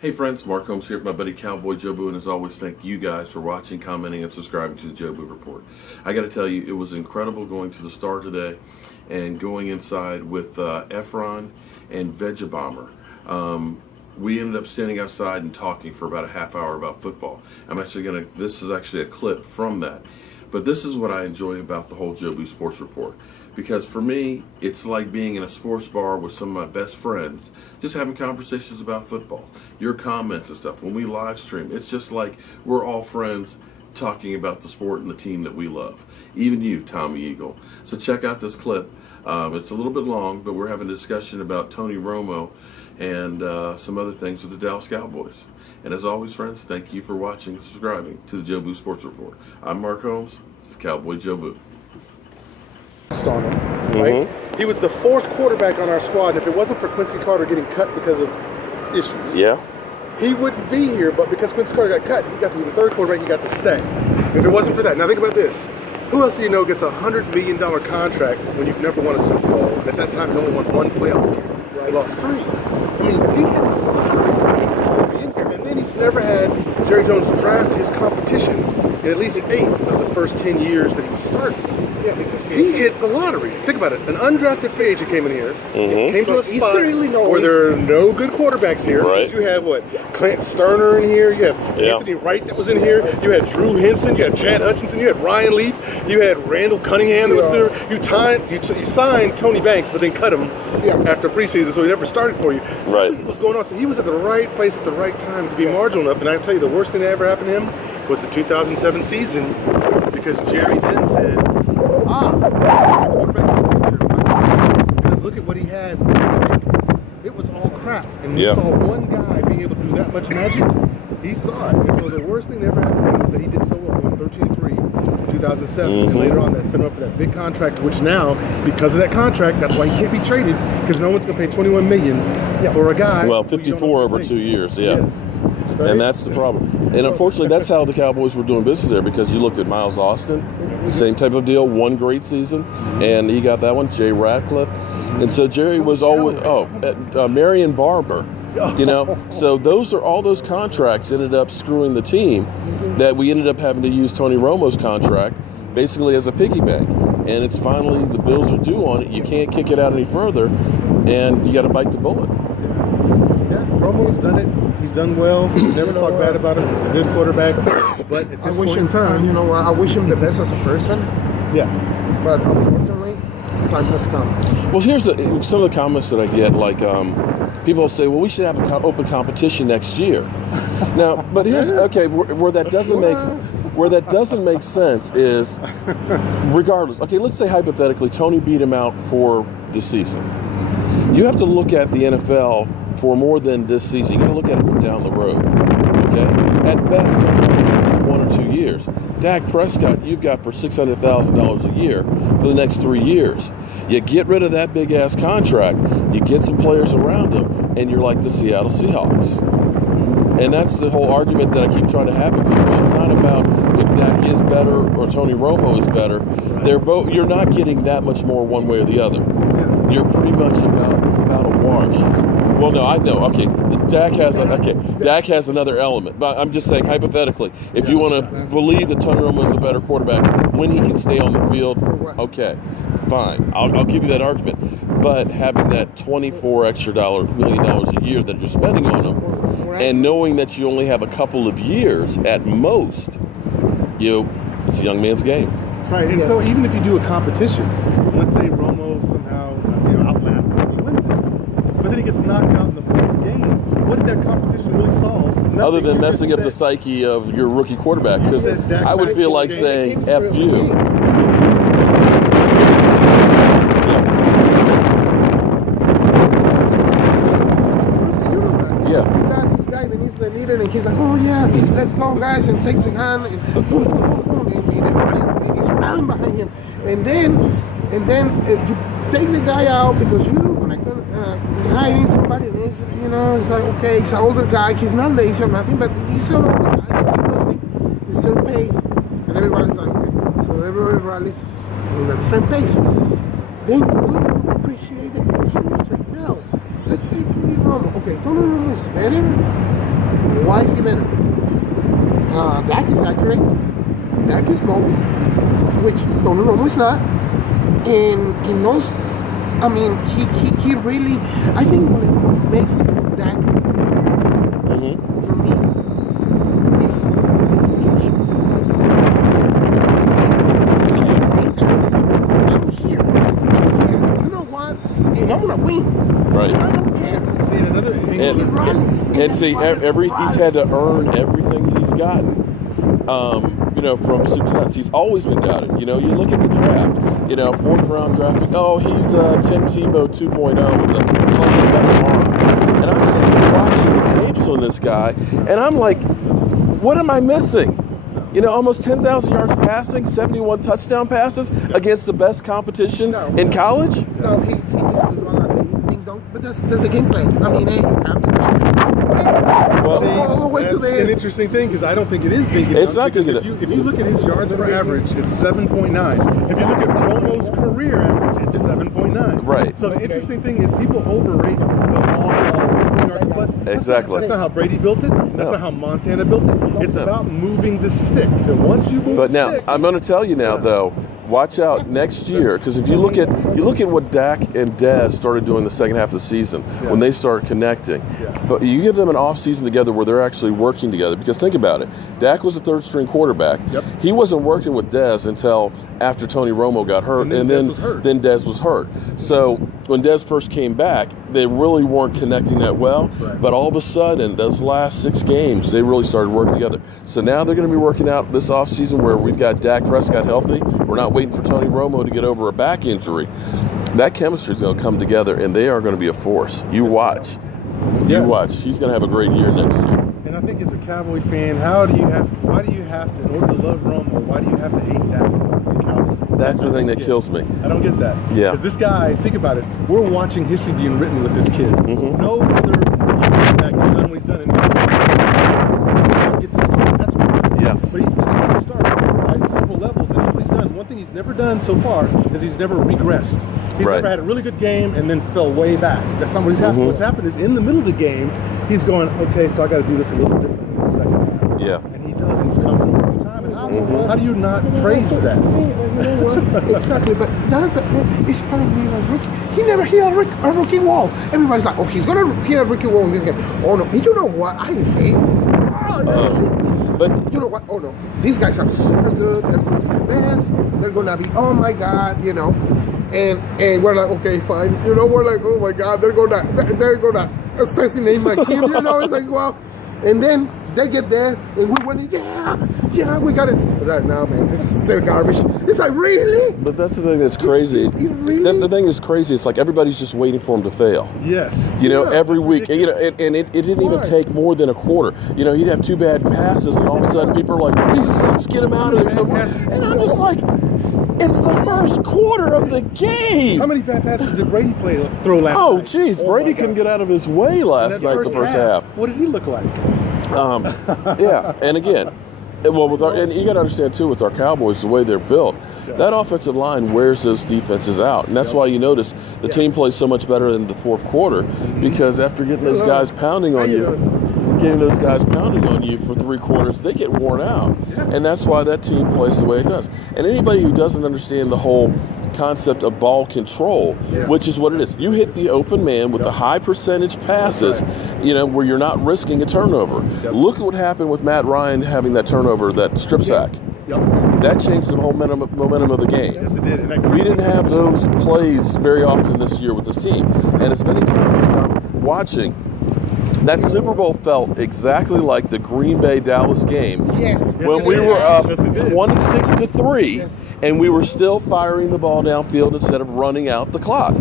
Hey friends, Mark Holmes here with my buddy Cowboy Jobu, and as always, thank you guys for watching, commenting, and subscribing to the Jobu Report. I got to tell you, it was incredible going to the Star today and going inside with Efron and Vegabomber. We ended up standing outside and talking for about a half hour about football. This is actually a clip from that. But this is what I enjoy about the whole Jobu Sports Report. Because for me, it's like being in a sports bar with some of my best friends, just having conversations about football, your comments and stuff. When we live stream, it's just like we're all friends talking about the sport and the team that we love. Even you, Tommy Eagle. So check out this clip. It's a little bit long, but we're having a discussion about Tony Romo and some other things with the Dallas Cowboys. And as always, friends, thank you for watching and subscribing to the Jobu Sports Report. I'm Mark Holmes. This is Cowboy Jobu. On him, right? He was the fourth quarterback on our squad, and if it wasn't for Quincy Carter getting cut because of issues, he wouldn't be here. But because Quincy Carter got cut, he got to be the third quarterback. He got to stay. If it wasn't for that, now think about this: who else do you know gets a $100 million contract when you've never won a Super Bowl? And at that time, you only won one playoff game. Right. He lost 3. I mean, he hit the lottery to still be in here, and then he's never had Jerry Jones draft his competition in at least 8 of the first 10 years that he was starting. Yeah, because he hit the lottery. Think about it. An undrafted free agent came in here, came to a spot where there are no good quarterbacks here. Right. You have what? Clint Sterner in here. You have Anthony Wright that was in here. You had Drew Henson. You had Chad Hutchinson. You had Ryan Leaf. You had Randall Cunningham that was there. You signed Tony Banks, but then cut him after preseason, so he never started for you. Right. What was going on? So he was at the right place at the right time to be marginal enough. And I tell you, the worst thing that ever happened to him was the 2007 season, because Jerry then said, because look at what he had. It was all crap. And we saw one guy being able to do that much magic. He saw it. And so the worst thing that ever happened to him was that he did so well, going 13-3 in 2007. And later on, that set him up for that big contract, which now, because of that contract, that's why he can't be traded, because no one's going to pay $21 million for a guy. Well, 54 over 2 years, Yes. Right? And that's the problem. And unfortunately, that's how the Cowboys were doing business there, because you looked at Miles Austin, same type of deal, one great season, and he got that one, Jay Ratcliffe. And so Jerry was always, Marion Barber, you know. So all those contracts ended up screwing the team, that we ended up having to use Tony Romo's contract basically as a piggy bank. And it's finally, the bills are due on it. You can't kick it out any further, and you got to bite the bullet. Yeah, Romo's done it. He's done well. Never talk bad about him. He's a good quarterback. But at this point in time, I wish him the best as a person. Yeah. But unfortunately, time has come. Well, here's some of the comments that I get. Like, people say, well, we should have an open competition next year. Now, but here's, where that doesn't make sense is, regardless. Okay, let's say hypothetically, Tony beat him out for the season. You have to look at the NFL for more than this season. You got to look at it from down the road. Okay, at best, 1 or 2 years. Dak Prescott, you've got for $600,000 a year for the next 3 years. You get rid of that big ass contract. You get some players around him, and you're like the Seattle Seahawks. And that's the whole argument that I keep trying to have with people. It's not about if Dak is better or Tony Romo is better. They're both. You're not getting that much more one way or the other. You're pretty much it's about a wash. Well, no, I know. Okay, Dak has another element, but I'm just saying hypothetically, if you want to believe that Tony Romo is the better quarterback when he can stay on the field, okay, fine. I'll give you that argument. But having that $24 million a year that you're spending on him, and knowing that you only have a couple of years at most, it's a young man's game. That's right. And so even if you do a competition, let's say Romo somehow outlasts him and he wins it, but then he gets knocked out in the 4th game, what did that competition really solve? Nothing. Other than messing up the psyche of your rookie quarterback, because I would feel like saying F you. And he's like, oh yeah, let's go guys, and takes a hand and boom, boom, boom, boom, and everybody's rallying behind him. And then you take the guy out because you're hiring somebody, and it's like, okay, he's an older guy, he's not lazy or nothing, but he's an older guy, so he does things, he's certain pace, and everybody's like, okay, so everybody rallies in a different pace. Then you appreciate the chemistry. Now, let's say Tony Romo. Okay, Tony Romo is better. Why is he better? Dak is accurate. Dak is mobile, which Tony Romo is not. And he knows, I mean, he really, I think what makes Dak for me is the dedication. I'm here. You know what? And I'm going to win. Right. I don't care. See, another and see, he's had to earn everything that he's gotten. You know, from soup to nuts. He's always been doubted. You know, you look at the draft, you know, 4th round draft pick. Oh, he's Tim Tebow 2.0 with a slightly better arm. And I'm sitting here watching the tapes on this guy, and I'm like, what am I missing? You know, almost 10,000 yards passing, 71 touchdown passes against the best competition in college? No, he needs to run ding dong, but that's a game plan. I mean, hey, you have to all the way to that's the an interesting thing because I don't think it is dinky. It's not dinky. If you look at his yards per average, it's 7.9. If you look at Romo's career average, it's 7.9. Right. So the interesting thing is people overrate the long ball, 50 yards plus. Exactly. That's not how Brady built it. That's not how Montana built it. It's about moving the sticks. And once you move But the now, sticks, I'm going to tell you now, though, watch out next year, because if you look at what Dak and Dez started doing the second half of the season, when they started connecting, but you give them an off season together where they're actually working together. Because think about it, Dak was a 3rd string quarterback. He wasn't working with Dez until after Tony Romo got hurt, and then Dez was hurt. So when Dez first came back, they really weren't connecting that well. But all of a sudden, those last 6 games, they really started working together. So now they're going to be working out this offseason where we've got Dak Prescott healthy. We're not waiting for Tony Romo to get over a back injury. That chemistry is going to come together, and they are going to be a force. You watch. You watch. He's going to have a great year next year. And I think as a Cowboy fan, why do you have to, in order to love Romo, why do you have to hate Dak? That's the thing that kills me. I don't get that. Yeah. Because this guy, think about it, we're watching history being written with this kid. No other quarterback has done what he's done. And get to start. That's what Yes. But he's going to start at several levels. And what he's done, one thing he's never done so far is he's never regressed. He's never had a really good game and then fell way back. That's not what he's happened. What's happened is in the middle of the game, he's going, okay, so I got to do this a little different in the second half. Yeah. And he does. He's coming every time. And how do you not praise that? You know what? Exactly, but it's part of being a rookie. He never hit a rookie wall. Everybody's like, oh, he's going to hit a rookie wall in this game. Oh, no. You know what? I hate but you know what? Oh, no. These guys are super good. They're going to be the best. They're going to be, oh, my God, you know. And we're like, okay, fine. You know, we're like, oh, my God, they're going to assassinate my team. You know, it's like, well, and then they get there, and we went, yeah, we got it. Like, no, man, this is so garbage. It's like, really? But that's the thing that's crazy. Really? The thing that's crazy. It's like everybody's just waiting for him to fail. Yes. You know, every week. And, you know, and it didn't even take more than a quarter. You know, he'd have 2 bad passes, and all of a sudden people are like, he sucks, get him out of there. And I'm just like, it's the first quarter of the game. How many bad passes did Brady throw last night? Oh, geez. Brady couldn't get out of his way last night, the first half. What did he look like? Yeah, and again, and you got to understand too, with our Cowboys, the way they're built, that offensive line wears those defenses out, and that's why you notice the team plays so much better in the 4th quarter, because after getting those guys pounding on you, for 3 quarters, they get worn out, and that's why that team plays the way it does. And anybody who doesn't understand the whole concept of ball control, which is what it is. You hit the open man with the high percentage passes, you know, where you're not risking a turnover. Look at what happened with Matt Ryan having that turnover, that strip sack. That changed the whole momentum of the game. Yes, it did. And we didn't have those plays very often this year with this team. And as many times as I'm watching, that Super Bowl felt exactly like the Green Bay-Dallas game when we were up 26-3, and we were still firing the ball downfield instead of running out the clock.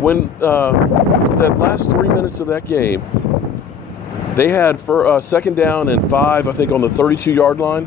When that last 3 minutes of that game, they had for 2nd down and 5, I think, on the 32-yard line.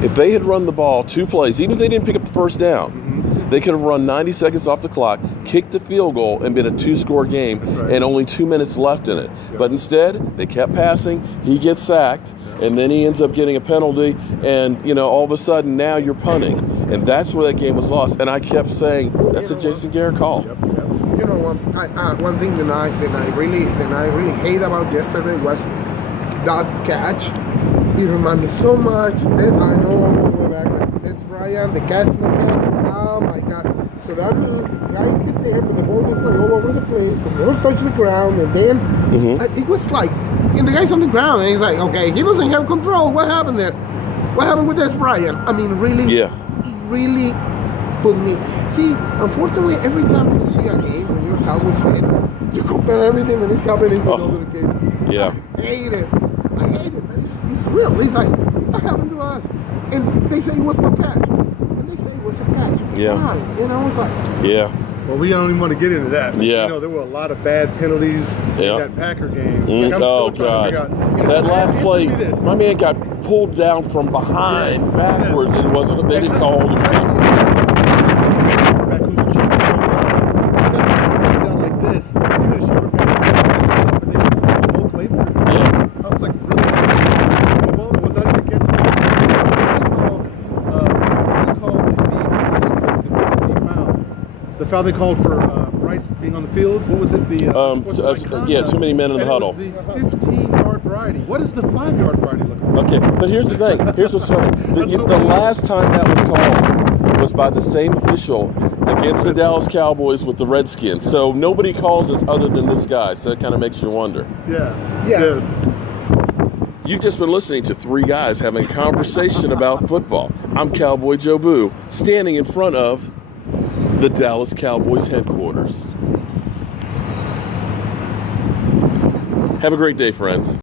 If they had run the ball 2 plays, even if they didn't pick up the first down, they could have run 90 seconds off the clock, kicked the field goal, and been a 2-score game, and only 2 minutes left in it. But instead, they kept passing. He gets sacked, and then he ends up getting a penalty, and, you know, all of a sudden, now you're punting. And that's where that game was lost. And I kept saying, that's a Jason Garrett call. You know, one thing that I really hate about yesterday was that catch, it reminds me so much. That I know I'm going back, but this Brian, the catch, the catch. Oh my God! So that means the guy hit there, but the ball just like all over the place, but never touched the ground. And then it was like, and the guy's on the ground, and he's like, okay, he doesn't have control. What happened there? What happened with this Brian? I mean, really? Yeah. It really put me. See, unfortunately, every time you see a game when you're a Cowboys fan, you compare everything that is happening with other games. Yeah. I hate it. But it's real. It's like, what happened to us? And they say it was no catch. And they say it was a catch. Yeah. Why? You know, it's like. Yeah. Well, we don't even want to get into that. Yeah. You know, there were a lot of bad penalties in that Packer game. Oh, God. That last play, my man got pulled down from behind backwards, and it wasn't a big call. The foul they called for Rice being on the field. What was it? The too many men in the huddle. The 15-yard variety. What does the 5-yard variety look like? Okay, but here's the thing. Here's what's funny. The last time that was called was by the same official against the Dallas Cowboys with the Redskins. So nobody calls us other than this guy. So that kind of makes you wonder. Yeah. Yes. You've just been listening to three guys having a conversation about football. I'm Cowboy Jobu, standing in front of the Dallas Cowboys headquarters. Have a great day, friends.